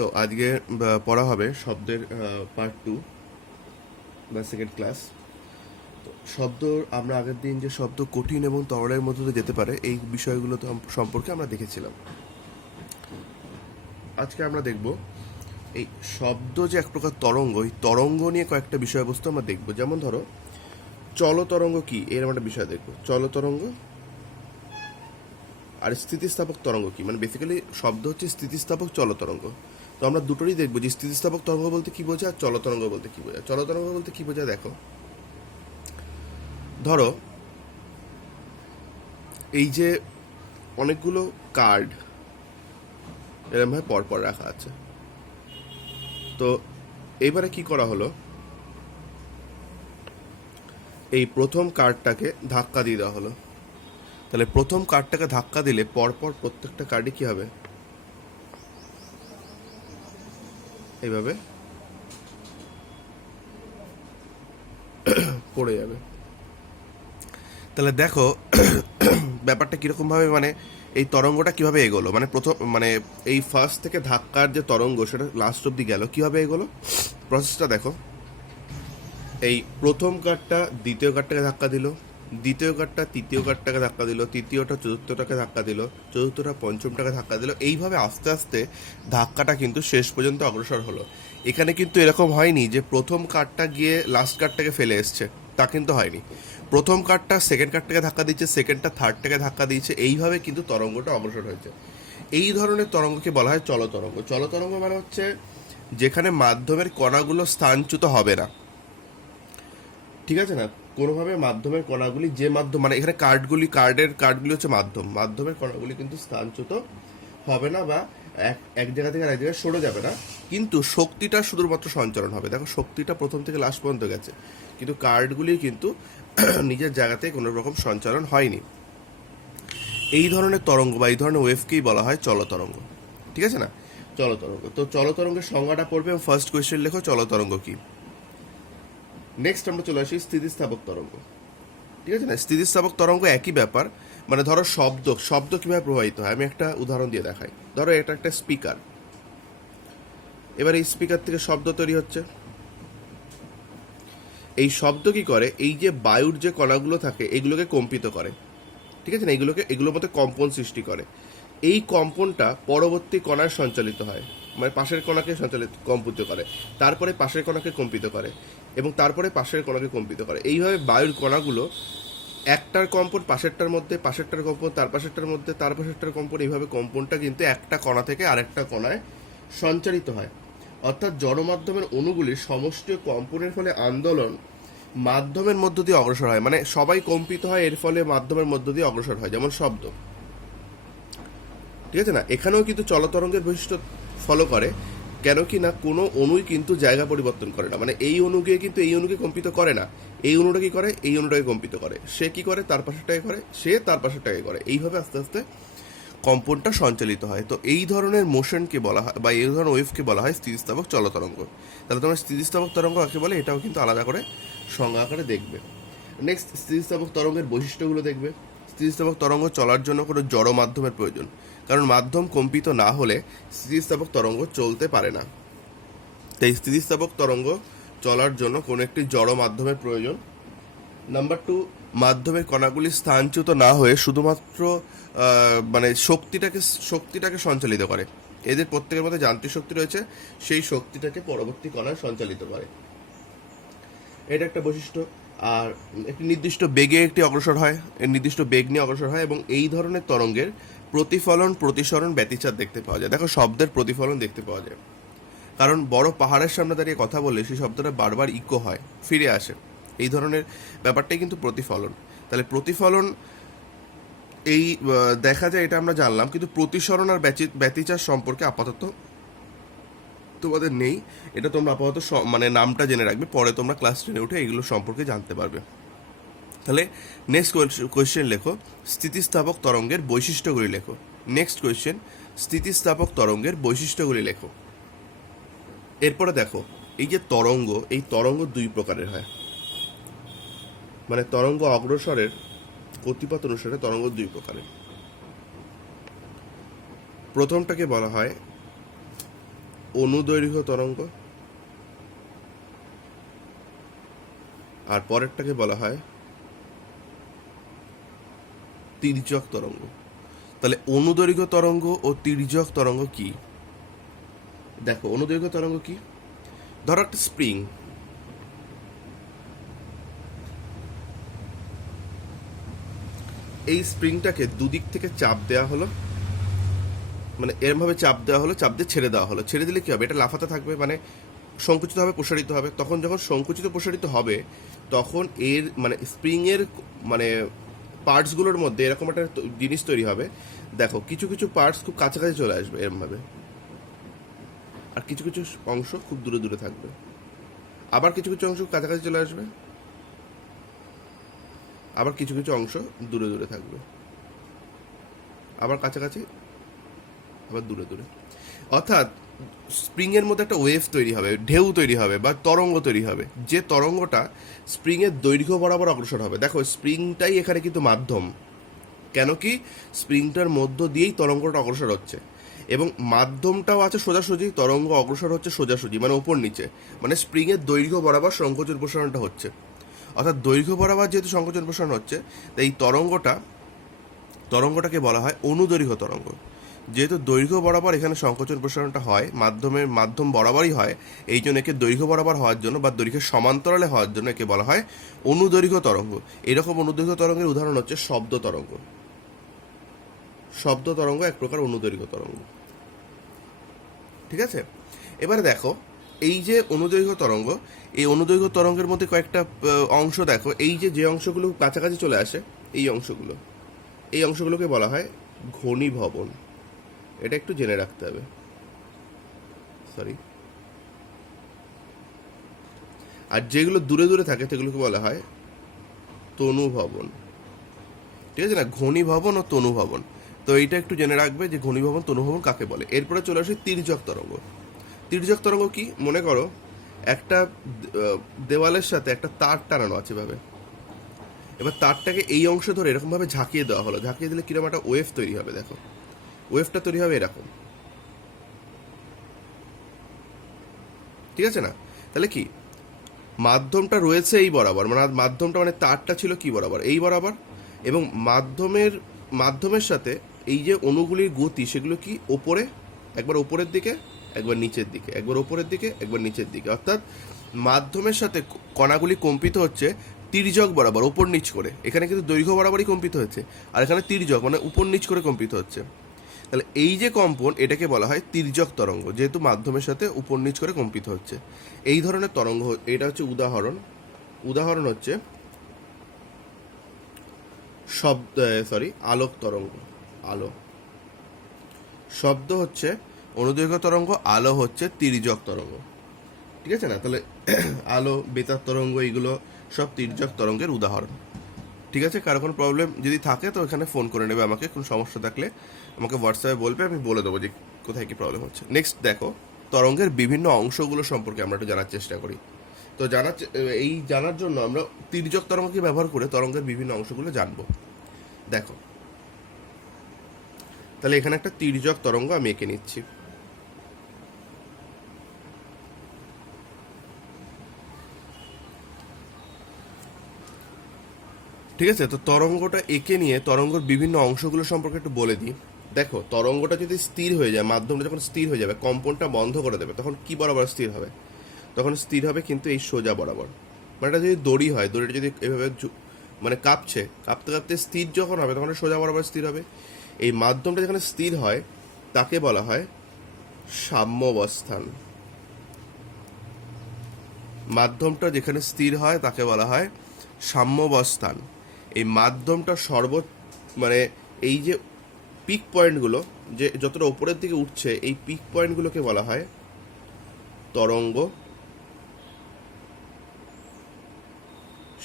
তো আজকে পড়া হবে শব্দের পার্ট 2 বা সেকেন্ড ক্লাস। তো শব্দ আমরা আগের দিন যে শব্দ কঠিন এবং তরলের মধ্যে দিয়ে যেতে পারে এই বিষয়গুলো তো সম্পর্কে আমরা দেখেছিলাম। আজকে আমরা দেখব এই শব্দ যে এক প্রকার তরঙ্গ, এই তরঙ্গ নিয়ে কয়েকটা বিষয়বস্তু আমরা দেখব। যেমন ধরো চলতরঙ্গ কি, এর আমরা একটা বিষয় দেখব। চলতরঙ্গ আর স্থিতিস্থাপক তরঙ্গ কি, মানে বেসিক্যালি শব্দ হচ্ছে স্থিতিস্থাপক চলতরঙ্গ। তো আমরা দুটোরই দেখবো যে স্থিতিস্থাপক তরঙ্গ বলতে কি বোঝায় আর চলতরঙ্গ বলতে কি বোঝায়। চলতরঙ্গ বলতে কি বোঝায় দেখো, ধরো এই যে অনেকগুলো কার্ড এরকমভাবে পরপর রাখা আছে, তো এবারে কি করা হলো, এই প্রথম কার্ডটাকে ধাক্কা দিয়ে দেওয়া হলো। তাহলে প্রথম কার্ডটাকে ধাক্কা দিলে পরপর প্রত্যেকটা কার্ডে কি হবে, এইভাবে পড়ে যাবে। তাহলে দেখো ব্যাপারটা কিরকম ভাবে, মানে এই তরঙ্গটা কিভাবে এগোলো, মানে প্রথম মানে এই ফার্স্ট থেকে ধাক্কার যে তরঙ্গ সেটা লাস্ট অব্দি গেল, কিভাবে এগোলো প্রসেসটা দেখো। এই প্রথম কার্ডটা দ্বিতীয় কার্ডটাকে ধাক্কা দিল, দ্বিতীয় কার্ডটা তৃতীয় কার্ডটাকে ধাক্কা দিল, তৃতীয়টা চতুর্থটাকে ধাক্কা দিল, চতুর্থটা পঞ্চমটাকে ধাক্কা দিল। এইভাবে আস্তে আস্তে ধাক্কাটা কিন্তু শেষ পর্যন্ত অগ্রসর হলো। এখানে কিন্তু এরকম হয়নি যে প্রথম কার্ডটা গিয়ে লাস্ট কার্ডটাকে ফেলে এসছে, তা কিন্তু হয়নি। প্রথম কার্ডটা সেকেন্ড কার্ডটাকে ধাক্কা দিচ্ছে, সেকেন্ডটা থার্ডটাকে ধাক্কা দিচ্ছে, এইভাবে কিন্তু তরঙ্গটা অগ্রসর হয়েছে। এই ধরনের তরঙ্গকে বলা হয় চলতরঙ্গ। চলতরঙ্গ মানে হচ্ছে যেখানে মাধ্যমের কণাগুলো স্থানচ্যুত হবে না, ঠিক আছে না, কোনোভাবে মাধ্যমের কণাগুলি যে মাধ্যম, মানে এখানে কার্ডগুলি হচ্ছে মাধ্যমের কণাগুলি কিন্তু স্থানচ্যুত হবে না বা এক জায়গা থেকে আরেক জায়গায় সরে যাবে না, কিন্তু শক্তিটা শুধুমাত্র সঞ্চালন হবে। দেখো শক্তিটা প্রথম থেকে লাস্ট পর্যন্ত গেছে, কিন্তু কার্ডগুলি কিন্তু নিজের জায়গাতে কোনো রকম সঞ্চালন হয়নি। এই ধরনের তরঙ্গ বা এই ধরনের ওয়েভকেই বলা হয় চলতরঙ্গ, ঠিক আছে না, চলতরঙ্গ। তো চলতরঙ্গের সংজ্ঞাটা পড়বে, ফার্স্ট কোয়েশ্চেন লেখো চলতরঙ্গ কি। নেক্সট আমরা চলে আসি স্থিতিস্থাপক তরঙ্গ, ঠিক আছে না। স্থিতিস্থাপক তরঙ্গ একই ব্যাপার, মানে ধরো শব্দ কিভাবে প্রবাহিত হয় আমি একটা উদাহরণ দিয়ে দেখাই। ধরো এটা একটা স্পিকার, এবার এই স্পিকার থেকে শব্দ তৈরি হচ্ছে। এই শব্দ কি করে, এই যে বায়ুর যে কণাগুলো থাকে এগুলোকে কম্পিত করে, ঠিক আছে না, এগুলোর মধ্যে কম্পন সৃষ্টি করে। এই কম্পনটা পরবর্তী কণায় সঞ্চালিত হয়, মানে পাশের কণাকে কম্পিত করে, তারপরে পাশের কণাকে কম্পিত করে, এবং তারপরে পাশের কণাকে কম্পিত করে। এইভাবে বায়ুর কণাগুলো একটার কম্পন পাশেরটার মধ্যে, পাশেরটার কম্পন তার পাশেরটার মধ্যে, তার পাশেরটার কম্পন, এইভাবে কম্পনটা কিন্তু একটা কণা থেকে আরেকটা কণায় সঞ্চারিত হয়। অর্থাৎ জড় মাধ্যমের অণুগুলির সমষ্টি কম্পনের ফলে আন্দোলন মাধ্যমের মধ্য দিয়ে অগ্রসর হয়, মানে সবাই কম্পিত হয়, এর ফলে মাধ্যমের মধ্য দিয়ে অগ্রসর হয়, যেমন শব্দ, ঠিক আছে না। এখানেও কিন্তু চলতরঙ্গের বৈশিষ্ট্য ফলো করে, কেন কি না কোনো অণুই কিন্তু জায়গা পরিবর্তন করে না, মানে এই অণুকে কিন্তু এই অণুকে কম্পিত করে না, এই অণুটা কি করে এই অণুটাকে কম্পিত করে, সে কি করে তার পাশেরটাকে করে, সে তার পাশেরটাকে করে, এইভাবে আস্তে আস্তে কম্পনটা সঞ্চালিত হয়। তো এই ধরনের মোশনকে বলা হয় বা এই ধরনের ওয়েভকে বলা হয় স্থিতিস্থাপক চলতরঙ্গ। তাহলে তোমরা স্থিতিস্থাপক তরঙ্গ কাকে বলে এটাও কিন্তু আলাদা করে সংজ্ঞা আকারে দেখবে। নেক্সট স্থিতিস্থাপক তরঙ্গের বৈশিষ্ট্যগুলো দেখবে। স্থিতিস্থাপক তরঙ্গ চলার জন্য কোনো জড় মাধ্যমের প্রয়োজন, কারণ মাধ্যম কম্পিত না হলে স্থিতিস্থাপক তরঙ্গ চলতে পারে না। তাই স্থিতিস্থাপক তরঙ্গ চলার জন্য কোনো একটি জড় মাধ্যমের প্রয়োজন। নাম্বার 2, মাধ্যমের কণাগুলি স্থানচ্যুত না হয়ে শুধুমাত্র মানে শক্তিটাকে সঞ্চালিত করে। এদের প্রত্যেকের মধ্যে যান্ত্রিক শক্তি রয়েছে, সেই শক্তিটাকে পরবর্তী কণায় সঞ্চালিত করে, এটা একটা বৈশিষ্ট্য। আর একটি নির্দিষ্ট বেগে একটি অগ্রসর হয়, নির্দিষ্ট বেগ নিয়ে অগ্রসর হয়, এবং এই ধরনের তরঙ্গের প্রতিফলন প্রতিসরণ ব্যতিচার দেখতে পাওয়া যায়। দেখো শব্দের প্রতিফলন দেখতে পাওয়া যায়, কারণ বড় পাহাড়ের সামনে দাঁড়িয়ে কথা বললে সেই শব্দটা বারবার ইকো হয়, ফিরে আসে, এই ধরনের ব্যাপারটাই কিন্তু প্রতিফলন। তাহলে প্রতিফলন এই দেখা যায়, এটা আমরা জানলাম, কিন্তু প্রতিসরণ আর ব্যতিচার সম্পর্কে আপাতত তোমাদের নেই, এটা তোমরা আপাতত মানে নামটা জেনে রাখবে, পরে তোমরা ক্লাস 10-এ উঠে এগুলো সম্পর্কে জানতে পারবে। তাহলে নেক্সট কোয়েশ্চেন লেখো, স্থিতিস্থাপক তরঙ্গের বৈশিষ্ট্যগুলি লেখো। নেক্সট কোয়েশ্চেন, স্থিতিস্থাপক তরঙ্গের বৈশিষ্ট্যগুলি লেখো। এরপরে দেখো এই যে তরঙ্গ, এই তরঙ্গ দুই প্রকারের হয়, মানে তরঙ্গ অগ্রসরের গতিপথ অনুসারে তরঙ্গ দুই প্রকারের। প্রথমটাকে বলা হয় অনুদৈর্ঘ্য তরঙ্গ, আর পরেরটাকে বলা হয় তির্যক তরঙ্গ। তাহলে অনুদৈর্ঘ্য তরঙ্গ ও তির্যক তরঙ্গ কি? দেখো অনুদৈর্ঘ্য তরঙ্গ কি, ধরো একটা স্প্রিং, এই স্প্রিংটাকে দুদিক থেকে চাপ দেওয়া হলো, মানে এরমভাবে চাপ দেওয়া হলো, চাপ দিয়ে ছেড়ে দেওয়া হলো। ছেড়ে দিলে কি হবে? এটা লাফাতে থাকবে, মানে সংকুচিত হবে, প্রসারিত হবে। তখন যখন সংকুচিত প্রসারিত হবে তখন এর মানে স্প্রিংয়ের মানে পার্টসগুলোর মধ্যে এরকম একটা জিনিস তৈরি হবে। দেখো কিছু কিছু পার্টস খুব কাছাকাছি চলে আসবে এরমভাবে, আর কিছু কিছু অংশ খুব দূরে দূরে থাকবে, আবার কিছু কিছু অংশ কাছাকাছি চলে আসবে, আবার কিছু কিছু অংশ দূরে দূরে থাকবে, আবার কাছাকাছি, আবার দূরে দূরে। অর্থাৎ স্প্রিংয়ের মধ্যে একটা ওয়েভ তৈরি হবে, ঢেউ তৈরি হবে বা তরঙ্গ তৈরি হবে, যে তরঙ্গটা স্প্রিংয়ের দৈর্ঘ্য বরাবর অগ্রসর হবে। দেখো স্প্রিংটাই এখানে কিন্তু মাধ্যম, কেন কি স্প্রিংটার মধ্য দিয়েই তরঙ্গটা অগ্রসর হচ্ছে, এবং মাধ্যমটাও আছে সোজাসুজি, তরঙ্গ অগ্রসর হচ্ছে সোজাসুজি মানে ওপর নিচে, মানে স্প্রিংয়ের দৈর্ঘ্য বরাবর সংকোচন প্রসারণটা হচ্ছে। অর্থাৎ দৈর্ঘ্য বরাবর যেহেতু সংকোচন প্রসারণ হচ্ছে, তাই এই তরঙ্গটাকে বলা হয় অনুদৈর্ঘ্য তরঙ্গ। যেহেতু দৈর্ঘ্য বরাবর এখানে সংকোচন প্রসারণটা হয়, মাধ্যম বরাবরই হয়, এই জন্য একে দৈর্ঘ্য বরাবর হওয়ার জন্য বা দৈর্ঘ্যের সমান্তরালে হওয়ার জন্য একে বলা হয় অনুদৈর্ঘ্য তরঙ্গ। এরকম অনুদৈর্ঘ্য তরঙ্গের উদাহরণ হচ্ছে শব্দ তরঙ্গ। শব্দ তরঙ্গ এক প্রকার অনুদৈর্ঘ্য তরঙ্গ। ঠিক আছে, এবারে দেখো এই যে অনুদৈর্ঘ্য তরঙ্গ, এই অনুদৈর্ঘ্য তরঙ্গের মধ্যে কয়েকটা অংশ দেখো, এই যে অংশগুলো কাছাকাছি চলে আসে, এই অংশগুলোকে বলা হয় ঘনীভবন। এটা একটু জেনে রাখতে হবে, সরি। আর যেগুলো দূরে দূরে থাকে সেগুলোকে বলা হয় তনুভবন। ঠিক আছে না, ঘনীভবন ও তনুভবন। তো এইটা একটু জেনে রাখবে যে ঘনীভবন তনুভবন কাকে বলে। এরপরে চলে আসে তির্যক তরঙ্গ। তির্যক তরঙ্গ কি? মনে করো একটা দেওয়ালের সাথে একটা তার টানানো আছে ভাবে, এবার তারটাকে এই অংশ ধরে এরকম ভাবে ঝাঁকিয়ে দেওয়া হলো, ঝাঁকিয়ে দিলে কিরকম একটা ওয়েভ তৈরি হবে। দেখো ওয়েভটা তৈরি হবে এরকম, ঠিক আছে না? তাহলে কি মাধ্যমটা রয়েছে এই বরাবর, মানে মাধ্যমটা মানে তারটা ছিল কি বরাবর, এই বরাবর, এবং মাধ্যমের সাথে এই যে অণুগুলির গতি সেগুলো কি ওপরে, একবার ওপরের দিকে একবার নিচের দিকে, একবার ওপরের দিকে একবার নিচের দিকে। অর্থাৎ মাধ্যমের সাথে কণাগুলি কম্পিত হচ্ছে তির্যক বরাবর, ওপর নিচ করে। এখানে কিন্তু দৈর্ঘ্য বরাবরই কম্পিত হচ্ছে, আর এখানে তির্যক মানে উপর নিচ করে কম্পিত হচ্ছে। তাহলে এই যে কম্পন, এটাকে বলা হয় তির্যক তরঙ্গ, যেহেতু মাধ্যমের সাথে উপর নিচ করে কম্পিত হচ্ছে। এই ধরনের তরঙ্গ, এটা হচ্ছে উদাহরণ হচ্ছে আলোক তরঙ্গ। আলো শব্দ হচ্ছে অনুদৈর্ঘ্য তরঙ্গ, আলো হচ্ছে তির্যক তরঙ্গ। ঠিক আছে না? তাহলে আলো, বেতার তরঙ্গ, এইগুলো সব তির্যক তরঙ্গের উদাহরণ। ঠিক আছে, কারো কোনো প্রবলেম যদি থাকে তো এখানে ফোন করে নেবে আমাকে, কোনো সমস্যা থাকলে আমাকে হোয়াটসঅ্যাপে বলবে, আমি বলে দেবো যে কোথায় কি প্রবলেম হচ্ছে। নেক্সট দেখো তরঙ্গের বিভিন্ন অংশগুলো সম্পর্কে আমরা একটু জানার চেষ্টা করি। তো জানার জন্য আমরা তির্যক তরঙ্গকে ব্যবহার করে তরঙ্গের বিভিন্ন অংশগুলো জানবো। দেখো তাহলে এখানে একটা তির্যক তরঙ্গ আমি এঁকে নিচ্ছি। ঠিক আছে, তো তরঙ্গটা এঁকে নিয়ে তরঙ্গের বিভিন্ন অংশগুলো সম্পর্কে একটু বলে দিই। দেখো তরঙ্গটা যদি স্থির হয়ে যায়, মাধ্যমটা যখন স্থির হয়ে যাবে, কম্পনটা বন্ধ করে দেবে, তখন কি বরাবর স্থির হবে? তখন স্থির হবে কিন্তু এই সোজা বরাবর। মানে এটা যদি দড়ি হয়, দড়িটা যদি এভাবে মানে কাঁপতে কাঁপতে স্থির যখন হবে তখন সোজা বরাবর স্থির হবে। এই মাধ্যমটা যেখানে স্থির হয় তাকে বলা হয় সাম্যাবস্থান। মাধ্যমটা যেখানে স্থির হয় তাকে বলা হয় সাম্যাবস্থান। এই মাধ্যমটা মানে এই যে পিক পয়েন্টগুলো, যে যতটা উপরের দিকে উঠছে, এই পিক পয়েন্টগুলোকে বলা হয় তরঙ্গ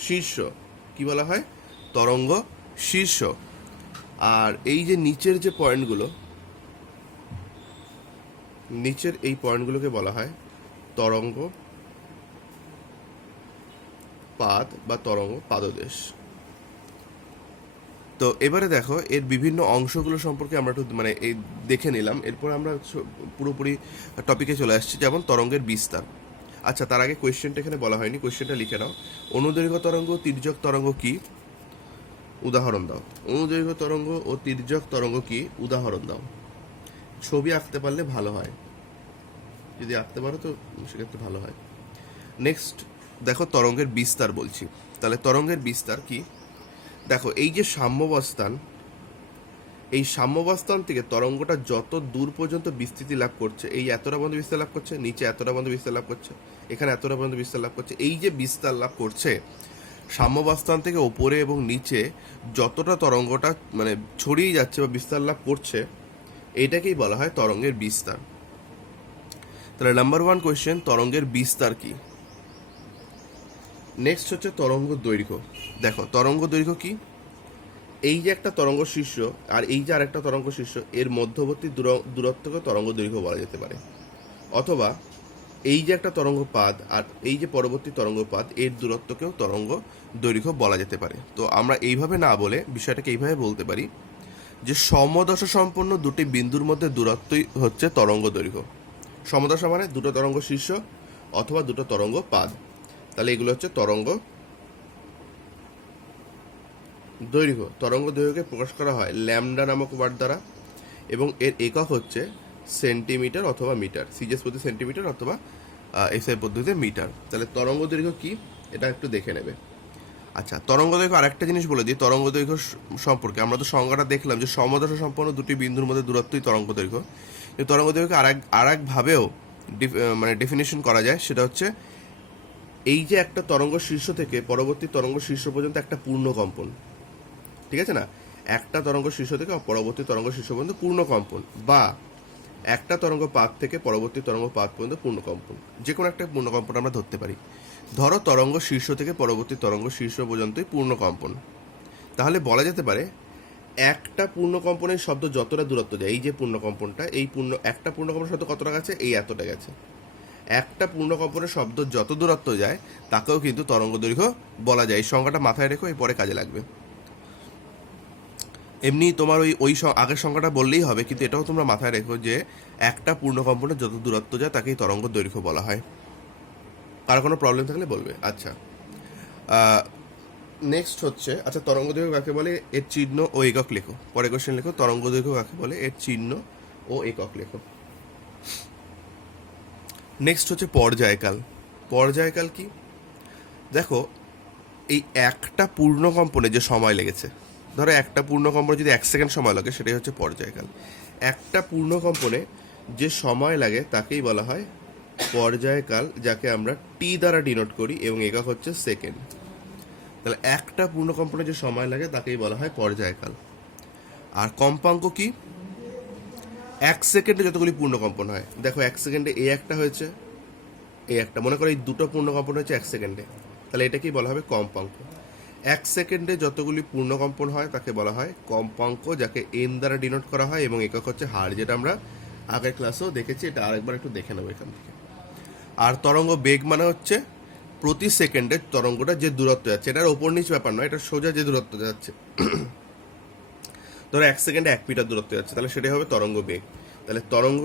শীর্ষ। কি বলা হয়? তরঙ্গ শীর্ষ। আর এই যে নিচের যে পয়েন্টগুলো, নিচের এই পয়েন্টগুলোকে বলা হয় তরঙ্গ পাদ বা তরঙ্গ পাদদেশ। তো এবারে দেখো এর বিভিন্ন অংশগুলো সম্পর্কে আমরা একটু মানে এই দেখে নিলাম, এরপর আমরা পুরোপুরি টপিকে চলে আসছি, যেমন তরঙ্গের বিস্তার। আচ্ছা, তার আগে কোয়েশ্চেনটা এখানে বলা হয়নি, কোয়েশ্চেনটা লিখে নাও। অনুদৈর্ঘ্য তরঙ্গ, তির্যক তরঙ্গ কি? উদাহরণ দাও। অনুদৈর্ঘ্য তরঙ্গ ও তির্যক তরঙ্গ কি? উদাহরণ দাও। ছবি আঁকতে পারলে ভালো হয়, যদি আঁকতে পারো তো সেক্ষেত্রে ভালো হয়। নেক্সট দেখো তরঙ্গের বিস্তার বলছি, তাহলে তরঙ্গের বিস্তার কি? দেখো এই যে সাম্যাবস্থান, এই সাম্যাবস্থান থেকে তরঙ্গটা যত দূর পর্যন্ত বিস্তৃতি লাভ করছে, এই এতটা পর্যন্ত বিস্তার লাভ করছে, নিচে এতটা পর্যন্ত বিস্তার লাভ করছে, এখানে এতটা পর্যন্ত বিস্তার লাভ করছে, এই যে বিস্তার লাভ করছে সাম্যাবস্থান থেকে ওপরে এবং নিচে যতটা তরঙ্গটা মানে ছড়িয়ে যাচ্ছে বা বিস্তার লাভ করছে, এইটাকেই বলা হয় তরঙ্গের বিস্তার। তাহলে নাম্বার 1 কোয়েশ্চেন, তরঙ্গের বিস্তার কি? নেক্সট হচ্ছে তরঙ্গ দৈর্ঘ্য। দেখো তরঙ্গ দৈর্ঘ্য কি? এই যে একটা তরঙ্গ শীর্ষ আর এই যে আরেকটা তরঙ্গ শীর্ষ, এর মধ্যবর্তী দূরত্বকে তরঙ্গ দৈর্ঘ্য বলা যেতে পারে। অথবা এই যে একটা তরঙ্গ পাদ আর এই যে পরবর্তী তরঙ্গ পাদ, এর দূরত্বকেও তরঙ্গ দৈর্ঘ্য বলা যেতে পারে। তো আমরা এইভাবে না বলে বিষয়টাকে এইভাবে বলতে পারি যে সমদশা সম্পন্ন দুটি বিন্দুর মধ্যে দূরত্বই হচ্ছে তরঙ্গ দৈর্ঘ্য। সমদশা মানে দুটো তরঙ্গ শীর্ষ অথবা দুটো তরঙ্গ পাদ, তাহলে এগুলো হচ্ছে তরঙ্গ দৈর্ঘ্য। তরঙ্গ দৈর্ঘ্যকে প্রকাশ করা হয় ল্যামডা নামক ওয়ার্ড দ্বারা, এবং এর একক হচ্ছে সেন্টিমিটার অথবা মিটার, সিজিএস প্রতি সেন্টিমিটার অথবা এসআই পদ্ধতিতে মিটার। তাহলে তরঙ্গ দৈর্ঘ্য কি এটা একটু দেখে নেবে। আচ্ছা, তরঙ্গ দৈর্ঘ্য আরেকটা জিনিস বলে দিই তরঙ্গ দৈর্ঘ্য সম্পর্কে। আমরা তো সংজ্ঞাটা দেখলাম যে সমদশা সম্পন্ন দুটি বিন্দুর মধ্যে দূরত্বই তরঙ্গ দৈর্ঘ্য। কিন্তু তরঙ্গ দৈর্ঘ্যকে আরেকভাবেও মানে ডেফিনেশন করা যায়, সেটা হচ্ছে এই যে একটা তরঙ্গ শীর্ষ থেকে পরবর্তী তরঙ্গ শীর্ষ পর্যন্ত একটা পূর্ণ কম্পন, ঠিক আছে না? একটা তরঙ্গ শীর্ষ থেকে পরবর্তী তরঙ্গ শীর্ষ পর্যন্ত পূর্ণ কম্পন, বা একটা তরঙ্গ পাত থেকে পরবর্তী তরঙ্গ পাত পর্যন্ত পূর্ণ কম্পন, যে কোনো একটা পূর্ণ কম্পন আমরা ধরতে পারি। ধরো তরঙ্গ শীর্ষ থেকে পরবর্তী তরঙ্গ শীর্ষ পর্যন্তই পূর্ণ কম্পন, তাহলে বলা যেতে পারে একটা পূর্ণ কম্পনের শব্দ যতটা দূরত্ব যায়, এই যে পূর্ণ কম্পনটা, এই একটা পূর্ণ কম্পনের শব্দ কতটা গেছে, এই এতটা গেছে। একটা পূর্ণ কম্পনের শব্দ যত দূরত্ব যায় তাকেও কিন্তু তরঙ্গ দৈর্ঘ্য বলা যায়। এই সংখ্যাটা মাথায় রেখো, এই পরে কাজে লাগবে। এমনি তোমার ওই আগের সংখ্যাটা বললেই হবে, কিন্তু এটাও তোমরা মাথায় রেখো যে একটা পূর্ণ কম্পনের যত দূরত্ব যায় তাকেই তরঙ্গ দৈর্ঘ্য বলা হয়। কার কোনো প্রবলেম থাকলে বলবে। আচ্ছা, নেক্সট হচ্ছে, আচ্ছা তরঙ্গ দৈর্ঘ্য কাকে বলে, এর চিহ্ন ও একক লেখো। পরে কোশ্চেন লেখো তরঙ্গ দৈর্ঘ্য কাকে বলে, এর চিহ্ন ও একক লেখো। নেক্সট হচ্ছে পর্যায়কাল। পর্যায়কাল কি? দেখো এই একটা পূর্ণ কম্পনে যে সময় লেগেছে, ধরো একটা পূর্ণ কম্পনে যদি 1 সেকেন্ড সময় লাগে, সেটাই হচ্ছে পর্যায়কাল। একটা পূর্ণ কম্পনে যে সময় লাগে তাকেই বলা হয় পর্যায়কাল, যাকে আমরা টি দ্বারা ডিনোট করি এবং একক হচ্ছে সেকেন্ড। তাহলে একটা পূর্ণ কম্পনে যে সময় লাগে তাকেই বলা হয় পর্যায়কাল। আর কম্পাঙ্ক কি? 1 সেকেন্ডে যতগুলি পূর্ণ কম্পন হয়, দেখো 1 সেকেন্ডে এই একটা হয়েছে, এই একটা, মনে করো এই দুটো পূর্ণ কম্পন হয়েছে 1 সেকেন্ডে, তাহলে এটাকেই বলা হবে কম্পাঙ্ক। 1 সেকেন্ডে যতগুলি পূর্ণ কম্পন হয় তাকে বলা হয় কম্পাঙ্ক, যাকে এন দ্বারা ডিনোট করা হয় এবং একক হচ্ছে হার, যেটা আমরা আগের ক্লাসেও দেখেছি। এটা আরেকবার একটু দেখে নেবো এখান থেকে। আর তরঙ্গ বেগ মানে হচ্ছে প্রতি সেকেন্ডে তরঙ্গটা যে দূরত্ব যাচ্ছে, এটার ওপর নিচ ব্যাপার নয়, এটা সোজা যে দূরত্ব যাচ্ছে। ধরো 1 সেকেন্ডে 1 মিটার দূরত্ব যাচ্ছে, তাহলে সেটাই হবে তরঙ্গ বেগ। তাহলে তরঙ্গ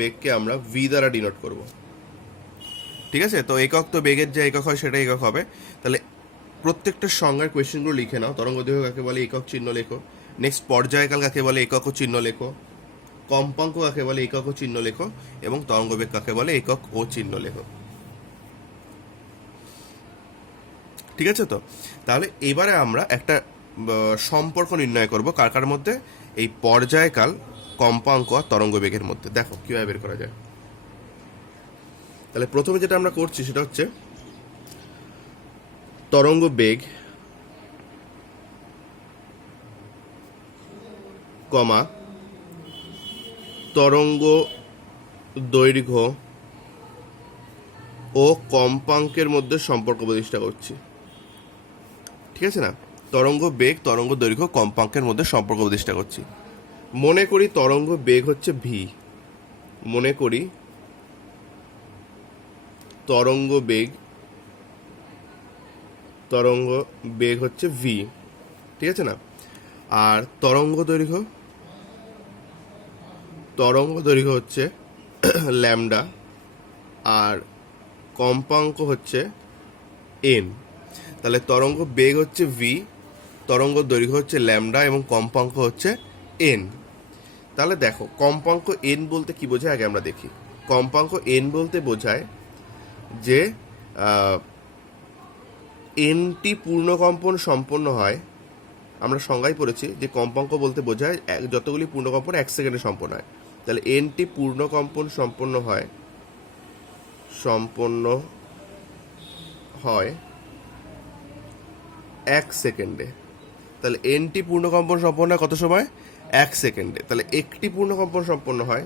বেগকে আমরা ভি দ্বারা ডিনোট করব, ঠিক আছে? তো একক তো বেগের যে একক হয় সেটা একক হবে। তাহলে প্রত্যেকটা সংজ্ঞার কোয়েশ্চেনগুলো লিখে নাও। তরঙ্গ দৈর্ঘ্য কাকে বলে, একক চিহ্ন লেখো। নেক্সট পর্যায়কাল কাকে বলে, একক ও চিহ্ন লেখো। কম্পাঙ্ক কাকে বলে, একক ও চিহ্ন লেখো। এবং তরঙ্গ বেগ কাকে বলে, একক ও চিহ্ন লেখো। ঠিক আছে? তো তাহলে এবারে আমরা একটা সম্পর্ক নির্ণয় করব কার কার মধ্যে, এই পর্যায়কাল, কম্পাঙ্ক আর তরঙ্গ বেগের মধ্যে। দেখো কিভাবে বের করা যায়। তাহলে প্রথমে যেটা আমরা করছি সেটা হচ্ছে তরঙ্গ বেগ কমা তরঙ্গ দৈর্ঘ্য ও কম্পাঙ্কের মধ্যে সম্পর্ক প্রতিষ্ঠা করছি, ঠিক আছে না? তরঙ্গ বেগ, তরঙ্গ দৈর্ঘ্য, কম্পাঙ্কের মধ্যে সম্পর্ক প্রতিষ্ঠা করছি। মনে করি তরঙ্গ বেগ হচ্ছে ভি, মনে করি তরঙ্গ বেগ তরঙ্গ বেগ হচ্ছে ভি, ঠিক আছে না? আর তরঙ্গ দৈর্ঘ্য হচ্ছে ল্যামডা, আর কম্পাঙ্ক হচ্ছে এন। তাহলে তরঙ্গ বেগ হচ্ছে ভি, তরঙ্গ দৈর্ঘ্য হচ্ছে ল্যামডা এবং কম্পাঙ্ক হচ্ছে এন। তাহলে দেখো কম্পাঙ্ক এন বলতে কি বোঝায় আগে আমরা দেখি। কম্পাঙ্ক এন বলতে বোঝায় যে এনটি পূর্ণকম্পন সম্পন্ন হয়, আমরা সংজ্ঞায় পড়েছি যে কম্পাঙ্ক বলতে বোঝায় যতগুলি পূর্ণকম্পন 1 সেকেন্ডে সম্পন্ন হয়। তাহলে এনটি পূর্ণকম্পন সম্পন্ন হয় 1 সেকেন্ডে। তাহলে এনটি পূর্ণকম্পন সম্পন্ন হয় কত সময়? 1 সেকেন্ডে। তাহলে একটি পূর্ণকম্পন সম্পন্ন হয়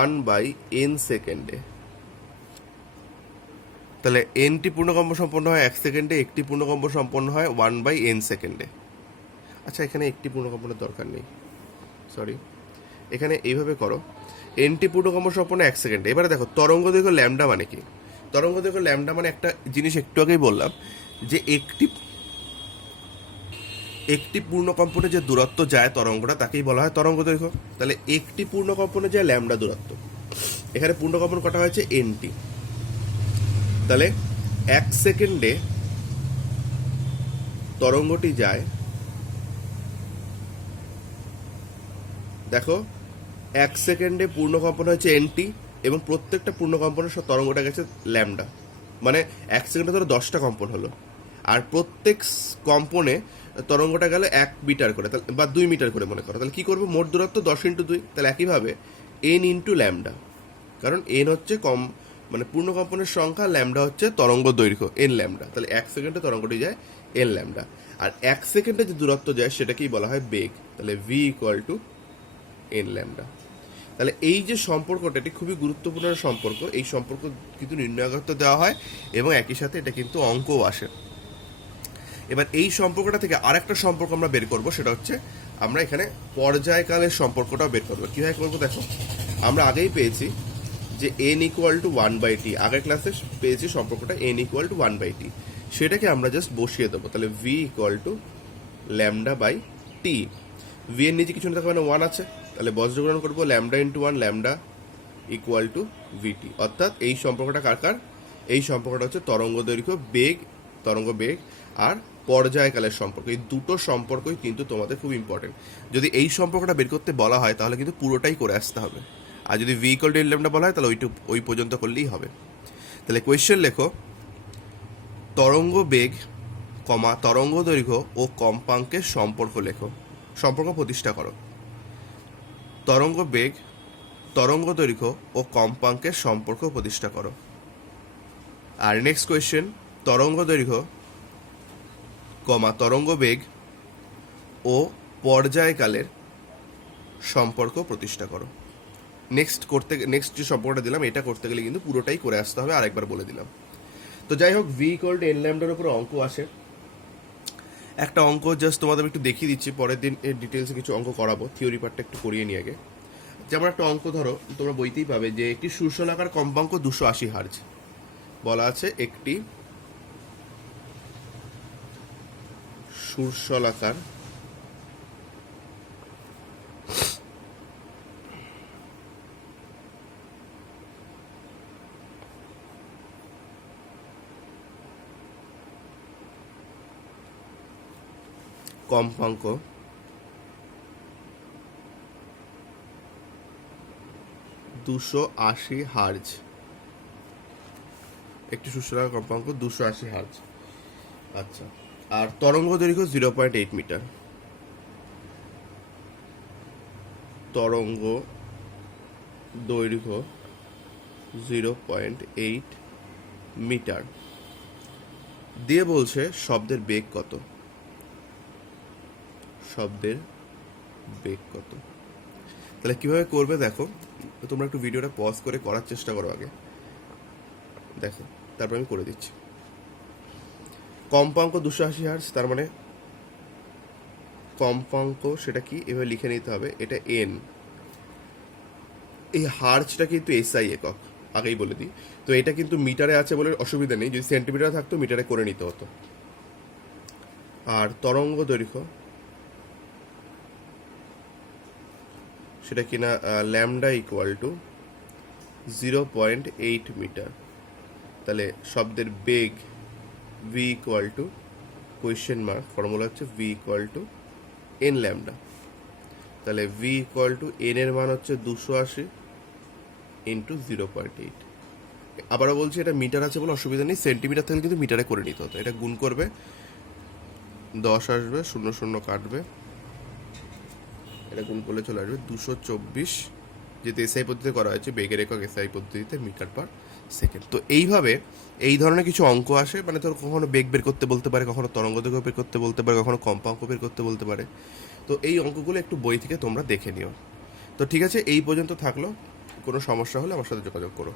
1/n সেকেন্ডে। তাহলে এনটি পূর্ণকম্প সম্পন্ন হয় 1 সেকেন্ডে, একটি পূর্ণকম্প সম্পন্ন হয় 1/n সেকেন্ডে। আচ্ছা, এখানে একটি পূর্ণকম্পনের দরকার নেই, সরি, এখানে এইভাবে করো, এনটি পূর্ণকম্প সম্পন্ন 1 সেকেন্ডে। এবারে দেখো তরঙ্গ দৈর্ঘ্য ল্যামডা মানে কি? তরঙ্গ দৈর্ঘ্য ল্যামডা মানে একটা জিনিস একটু আগেই বললাম যে একটি পূর্ণকম্পনে যে দূরত্ব যায় তরঙ্গটা তাকেই বলা হয় তরঙ্গ দৈর্ঘ্য। তাহলে একটি পূর্ণকম্পনে যায় ল্যামডা দূরত্ব, এখানে পূর্ণকম্পন কটা হয়েছে এনটি। তাহলে 1 সেকেন্ডে তরঙ্গটি যায়, দেখো 1 সেকেন্ডে পূর্ণকম্পন হয়েছে এনটি এবং প্রত্যেকটা পূর্ণকম্পনের তরঙ্গটা গেছে ল্যামডা, মানে 1 সেকেন্ডে ধরো 10টা কম্পন হলো, আর প্রত্যেক কম্পনে তরঙ্গটা গেল 1 মিটার করে বা 2 মিটার করে মনে করো। তাহলে কি করবো? মোট দূরত্ব 10x2। তাহলে একইভাবে এন ইন্টু ল্যামডা, কারণ এন হচ্ছে মানে পূর্ণকম্পনের সংখ্যা, ল্যামডা হচ্ছে তরঙ্গ দৈর্ঘ্য, এন ল্যামডা। তাহলে 1 সেকেন্ডে তরঙ্গটি যায় এন ল্যামডা, আর 1 সেকেন্ডে যে দূরত্ব যায় সেটাকেই বলা হয় বেগ। তাহলে V equal to N lambda. তাহলে এই যে সম্পর্কটা, এটি খুবই গুরুত্বপূর্ণ সম্পর্ক। এই সম্পর্ক কিন্তু নির্ণয়াঙ্ক দেওয়া হয় এবং একই সাথে এটা কিন্তু অঙ্কও আসে। এবার এই সম্পর্কটা থেকে আরেকটা সম্পর্ক আমরা বের করব, সেটা হচ্ছে আমরা এখানে পর্যায়কালের সম্পর্কটাও বের করবো। কীভাবে করবো দেখো, আমরা আগেই পেয়েছি যে n ইকুয়াল টু 1/t, আগের ক্লাসে পেয়েছি সম্পর্কটা n ইকুয়াল টু 1/t, সেটাকে আমরা জাস্ট বসিয়ে দেবো। তাহলে v equal to lambda by t. v এর নিচে কিছু না থাকবে, 1 আছে, তাহলে বজ্রগ্রহণ করবো lambda into 1, lambda equal to VT. অর্থাৎ এই সম্পর্কটা কার? এই সম্পর্কটা হচ্ছে তরঙ্গ বেগ আর পর্যায়কালের সম্পর্ক। এই দুটো সম্পর্কই কিন্তু তোমাদের খুব ইম্পর্টেন্ট। যদি এই সম্পর্কটা বের করতে বলা হয় তাহলে কিন্তু পুরোটাই করে আসতে হবে, আর যদি V equal to N lambda বলা হয় তাহলে ওই পর্যন্ত করলেই হবে। তাহলে কোয়েশ্চেন লেখো, তরঙ্গ বেগ তরঙ্গ দৈর্ঘ্য ও কম্পাঙ্কের সম্পর্ক লেখো, সম্পর্ক প্রতিষ্ঠা করো। তরঙ্গ বেগ, তরঙ্গ দৈর্ঘ্য ও কম্পাঙ্কের সম্পর্ক প্রতিষ্ঠা করো। আর নেক্সট কোয়েশ্চেন, তরঙ্গ দৈর্ঘ্য তরঙ্গ বেগ ও পর্যায়কালের সম্পর্ক প্রতিষ্ঠা করো। নেক্সট যে সম্পর্কটা দিলাম এটা করতে গেলে কিন্তু পুরোটাই করে আসতে হবে, আরেকবার বলে দিলাম। তো যাই হোক, ভি ইকুয়াল টু এন ল্যামডার উপর অঙ্ক আসে। একটা অঙ্ক জাস্ট তোমাদের একটু দেখিয়ে দিচ্ছি, পরের দিন এর ডিটেলসে কিছু অঙ্ক করাবো, থিওরি পার্টটা একটু করিয়ে নিয়ে আগে। যেমন একটা অঙ্ক ধরো, তোমরা বইতেই পাবে যে একটি শীর্ষলাকার কম্পাঙ্ক 280 হার্জ বলা আছে। একটি শীর্ষলাকার কম্পাঙ্ক 280 হার্জ, একটি শীর্ষলাকার কম্পাঙ্ক 280 হার্জ। আচ্ছা, আর তরঙ্গ দৈর্ঘ্য 0.8 মিটার। তরঙ্গ দৈর্ঘ্য 0.8 মিটার দিয়ে বলছে শব্দের বেগ কত। তাহলে কিভাবে করবে দেখো, তোমরা একটু ভিডিওটা পজ করে করার চেষ্টা করো আগে, দেখো, তারপর আমি করে দিচ্ছি। কম্পাঙ্ক 280 হার্জ, তার মানে কম্পাঙ্ক সেটা কি এভাবে লিখে নিতে হবে, এটা এন। এই হার্জটা কিন্তু এসআই একক, আগেই বলে দিই। তো এটা কিন্তু মিটারে আছে বলে অসুবিধা নেই, যদি সেন্টিমিটারে থাকতো মিটারে করে নিতে হতো। আর তরঙ্গ দৈর্ঘ্য সেটা কিনা ল্যামডা ইকুয়াল টু 0.8 মিটার। তাহলে শব্দের বেগ V equal to question mark, formula হচ্ছে V equal to N lambda. তাহলে ভি ইকুয়াল টু এন এর মান হচ্ছে 280 ইন্টু 0.8। আবারও বলছি, এটা মিটার আছে বলে অসুবিধা নেই, সেন্টিমিটার থাকলে কিন্তু মিটারে করে নিতে হতো। এটা গুণ করবে, 10 আসবে, 0 0 কাটবে, এটা গুণ করলে চলে আসবে 224, যেহেতু এসআই পদ্ধতিতে করা হয়েছে, বেগের একক এসআই পদ্ধতিতে মিটার পার সেকেন্ড। তো এইভাবে এই ধরনের কিছু অঙ্ক আসে, মানে তোর কখনো বেগ বের করতে বলতে পারে, কখনো তরঙ্গ দৈর্ঘ্য বের করতে বলতে পারে, কখনো কম্পাঙ্ক বের করতে বলতে পারে। তো এই অঙ্কগুলো একটু বই থেকে তোমরা দেখে নিও। তো ঠিক আছে, এই পর্যন্ত থাকলো। কোনো সমস্যা হলে আমার সাথে যোগাযোগ করো।